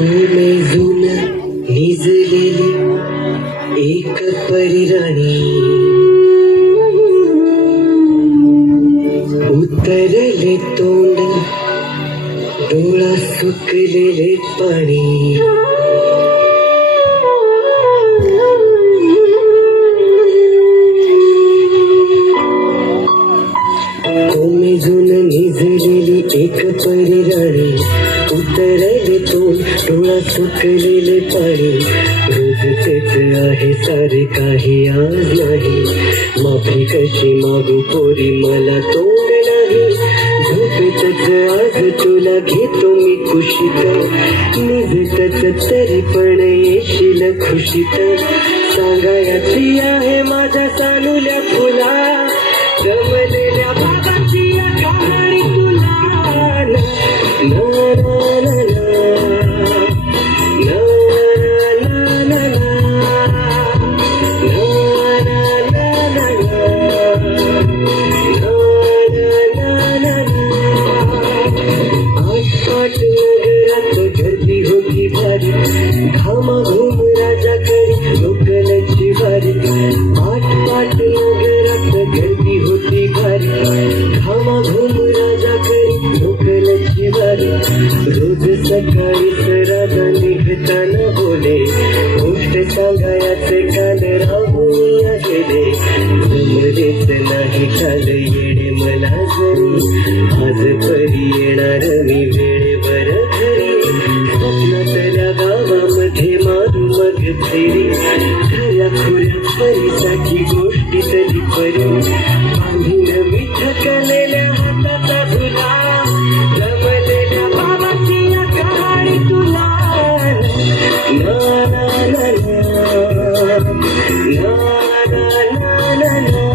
कोमेजून निजलेली एक परिराणी उतरले तोंड डोळा सुकलेले पाणी कोमेजून निजलेली एक परिराणी उतरले तोंड डोळा सुकलेले पाणी रोज तेच आहे सारे काही आज नाही माफी कशी मागू पोरी मला तोंड नाही झोपेतच आज तुला घेतो मी कुशीत निजतच तरी पण येशील खुशीत सांगायची आहे माझ्या सानुल्या फुला जमलेल्या बाबाची कहाणी तुला ना ना ना गर्दी होती भारी घामाघूम राजा करी लोकलची भारी आठ नगरात गर्दी होती भारी घामाघूम राजा करी लोकलची भारी रोज सकाळी राजा निघताना बोले गोष्ट सांगायचे काल राहून गेले जमलेच नाही काल येणे मला जरी आज परी येणार मी वेळेवर घरी स्वप्नातल्या गावामध्ये मारू मग फेरी खऱ्या खुऱ्या परीसाठी गोष्टी तरी परी पाहिलं मी थकलेल्या हाताचा तुला जमलेल्या बाबाची कहाणी तुला ना ना ना ना ना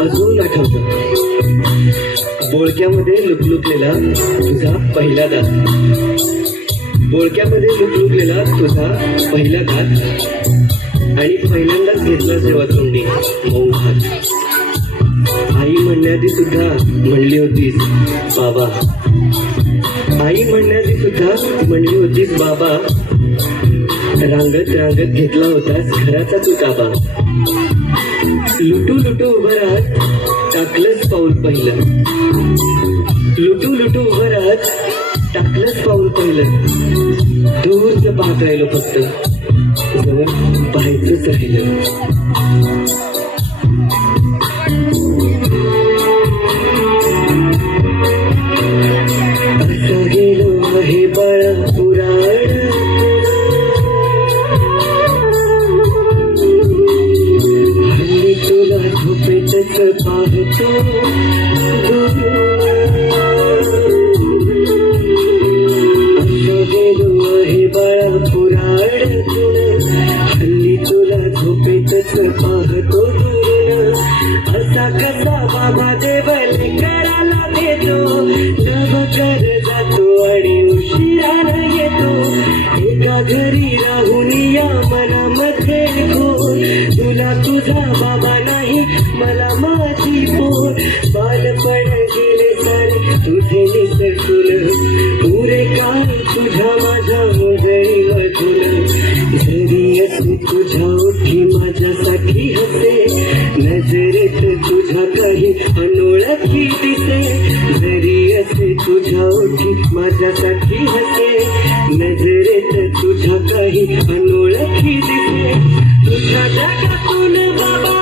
अजून आठवतं बोळक्यामध्ये लुकलुकलेला तुझा पहिला दात बोळक्यामध्ये लुकलुकलेला तुझा पहिला दात आणि पहिल्यांदाच घेतला जेव्हा तोंडी मऊ हात आई म्हणण्याआधी सुद्धा म्हणली होतीस बाबा आई म्हणण्याआधी सुद्धा म्हणली होतीस बाबा रांगत रांगत घेतला होतास घराचा तू ताबा लुटू लुटू उभं राहत टाकलंच पाऊल पहिलं लुटू लुटू उभं राहत टाकलंच पाऊल पहिलं दूरच पाहत राहिलो फक्त जवळ पाहायचंच राहिलं असं गेलो हे बाळा पुराण हल्ली तुला झोपेतच पाहतो असं गेलो हे बाळा पुराण हल्ली तुला झोपेतच पाहतो असा कसा बाबा देवले करायला देतो कर जातो आणि उशिरानं येतो एका घरी राहून या मनामध्ये घोर तुला तुझा बाबा नाही मला माझी पोर बालपण गेले सारे तुझे निसटून पुरे काळ तुझ्या माझ्या मोजळी मधून जरी असे तुझ्या ओठी माझ्यासाठी हसे नजरेत तुझ्या काही अनोळखी दिसे जरी असे तुझ्या ओठी माझ्यासाठी हसे नजरेत तुझ्या काही अनोळखी दिसे तुझ्या जगातून बाबा